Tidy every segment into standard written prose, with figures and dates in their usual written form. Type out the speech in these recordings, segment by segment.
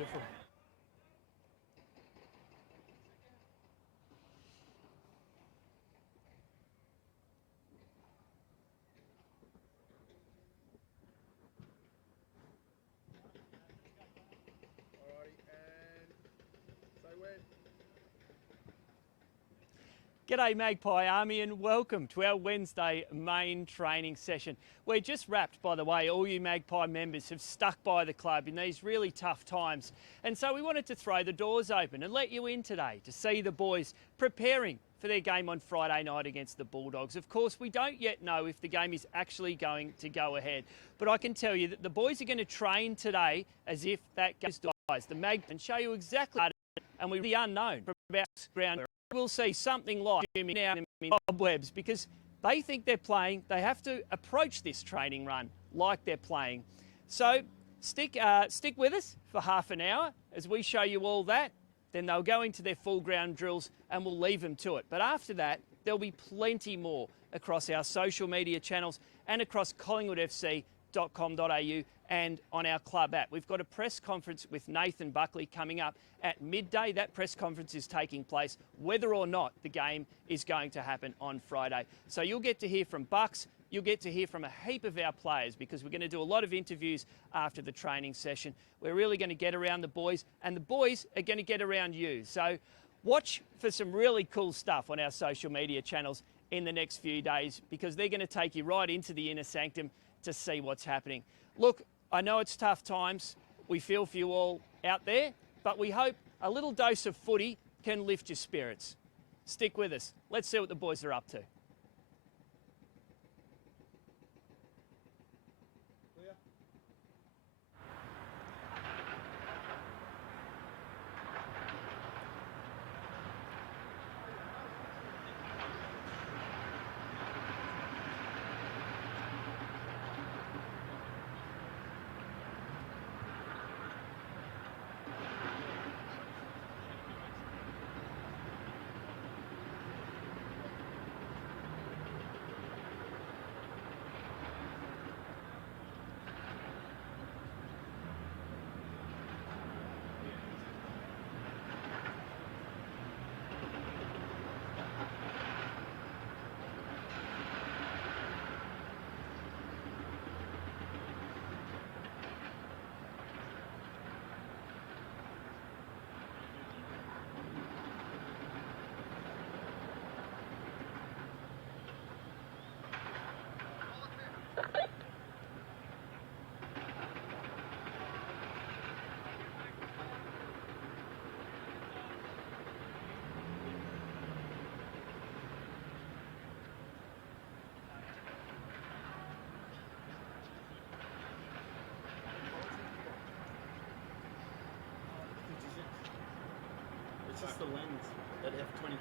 Beautiful. G'day Magpie Army and welcome to our Wednesday main training session. We're just wrapped, by the way. All you Magpie members have stuck by the club in these really tough times, and so we wanted to throw the doors open and let you in today to see the boys preparing for their game on Friday night against the Bulldogs. Of course, we don't yet know if the game is actually going to go ahead, but I can tell you that the boys are going to train today as if that game dies. The Mag and show you exactly, and we're the unknown from about ground. We'll see something like now in cobwebs because they think they're playing. They have to approach this training run like they're playing. So stick with us for half an hour as we show you all that. Then they'll go into their full ground drills and we'll leave them to it. But after that, there'll be plenty more across our social media channels and across collingwoodfc.com.au and on our club app. We've got a press conference with Nathan Buckley coming up at midday. That press conference is taking place whether or not the game is going to happen on Friday. So you'll get to hear from Bucks, you'll get to hear from a heap of our players because we're going to do a lot of interviews after the training session. We're really going to get around the boys and the boys are going to get around you. So watch for some really cool stuff on our social media channels in the next few days because they're going to take you right into the inner sanctum to see what's happening. Look, I know it's tough times. We feel for you all out there, but we hope a little dose of footy can lift your spirits. Stick with us. Let's see what the boys are up to. It's just the lens at F22.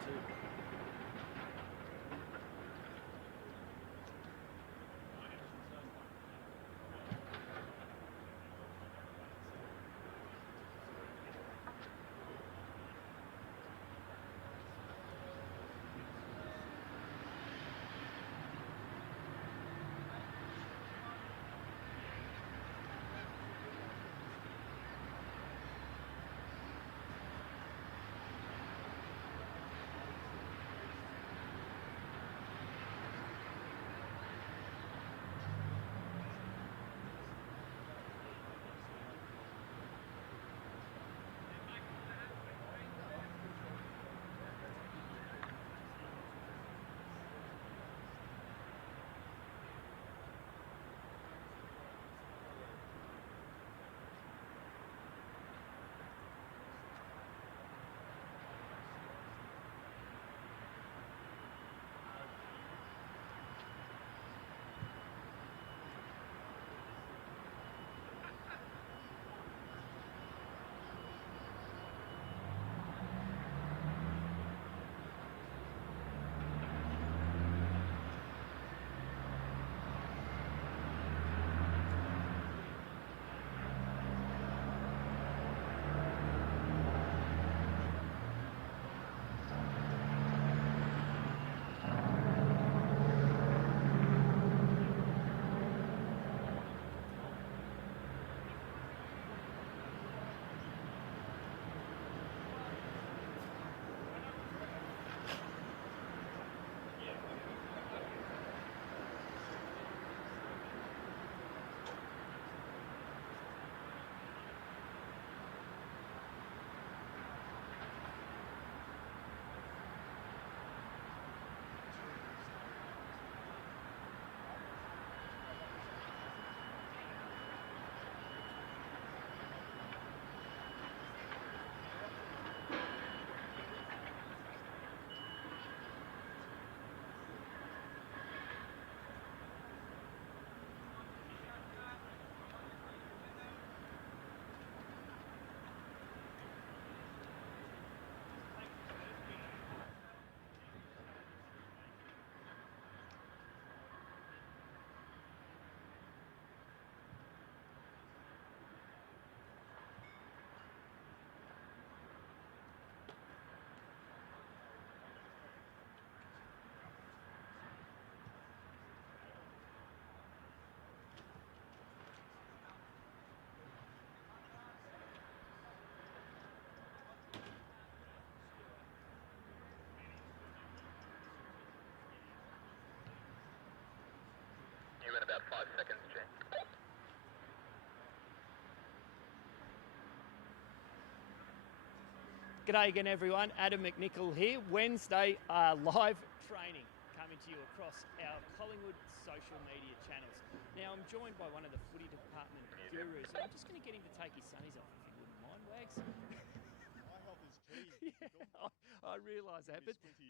G'day again, everyone. Adam McNichol here. Wednesday live training coming to you across our Collingwood social media channels. Now, I'm joined by one of the footy department gurus. I'm just going to get him to take his sunnies off, if you wouldn't mind, Wags. My health is key. Yeah, I realise that. But Squinty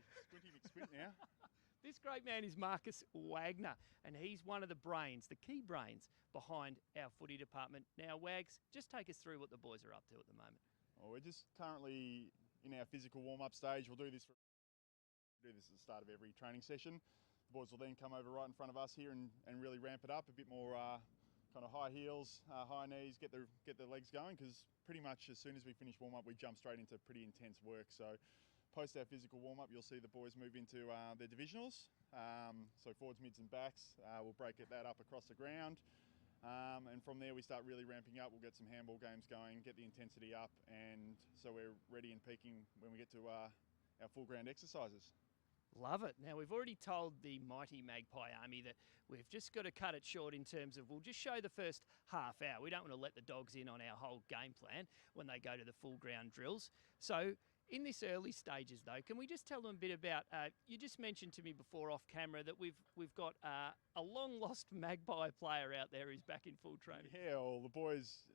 McSquint now. this great man is Marcus Wagner, and he's one of the brains, the key brains behind our footy department. Now, Wags, just take us through what the boys are up to at the moment. Well, we're just currently in our physical warm-up stage. We'll do this at the start of every training session. The boys will then come over right in front of us here and really ramp it up a bit more, kind of high heels, high knees, get the legs going, because pretty much as soon as we finish warm-up, we jump straight into pretty intense work. So post our physical warm-up, you'll see the boys move into their divisionals. So forwards, mids and backs. We'll break that up across the ground. And from there we start really ramping up. We'll get some handball games going, get the intensity up, and so we're ready and peaking when we get to our full ground exercises. Love it. Now, we've already told the mighty Magpie Army that we've just got to cut it short in terms of we'll just show the first half hour. We don't want to let the dogs in on our whole game plan when they go to the full ground drills. So in this early stages, though, can we just tell them a bit about, you just mentioned to me before off camera that we've got a long-lost Magpie player out there who's back in full training. Yeah, well, the boys,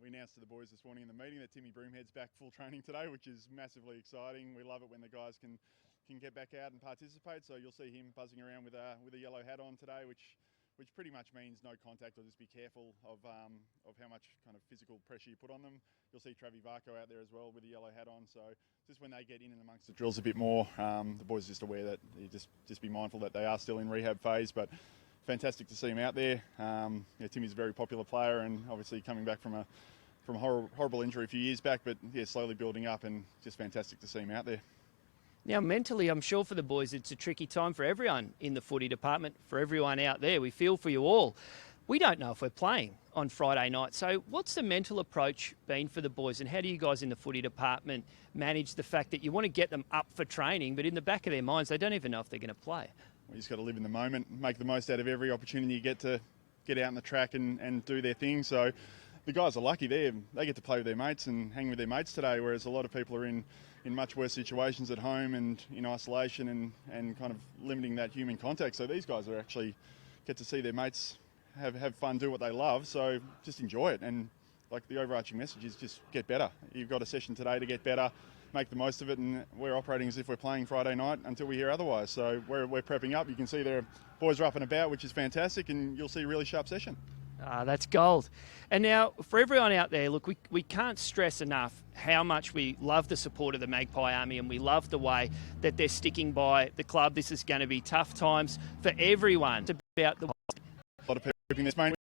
we announced to the boys this morning in the meeting that Timmy Broomhead's back full training today, which is massively exciting. We love it when the guys can get back out and participate. So you'll see him buzzing around with a yellow hat on today, which pretty much means no contact, or just be careful of how much kind of physical pressure you put on them. You'll see Travi Varco out there as well with a yellow hat on. So just when they get in and amongst the drills a bit more, the boys are just aware that you just be mindful that they are still in rehab phase. But fantastic to see him out there. Yeah, Timmy's a very popular player, and obviously coming back from a horrible injury a few years back, but yeah, slowly building up, and just fantastic to see him out there. Now, mentally, I'm sure for the boys, it's a tricky time for everyone in the footy department, for everyone out there. We feel for you all. We don't know if we're playing on Friday night. So what's the mental approach been for the boys, and how do you guys in the footy department manage the fact that you want to get them up for training, but in the back of their minds, they don't even know if they're going to play? We just got to live in the moment, make the most out of every opportunity you get to get out on the track and do their thing. So the guys are lucky there. They get to play with their mates and hang with their mates today, whereas a lot of people are in much worse situations at home and in isolation and kind of limiting that human contact. So these guys are actually get to see their mates have fun, do what they love. So just enjoy it. And like the overarching message is just get better. You've got a session today to get better, make the most of it, and we're operating as if we're playing Friday night until we hear otherwise. So we're prepping up. You can see their boys are up and about, which is fantastic, and you'll see a really sharp session. That's gold. And now, for everyone out there, look, we can't stress enough how much we love the support of the Magpie Army, and we love the way that they're sticking by the club. This is going to be tough times for everyone. It's about the... A lot of people keeping this moment.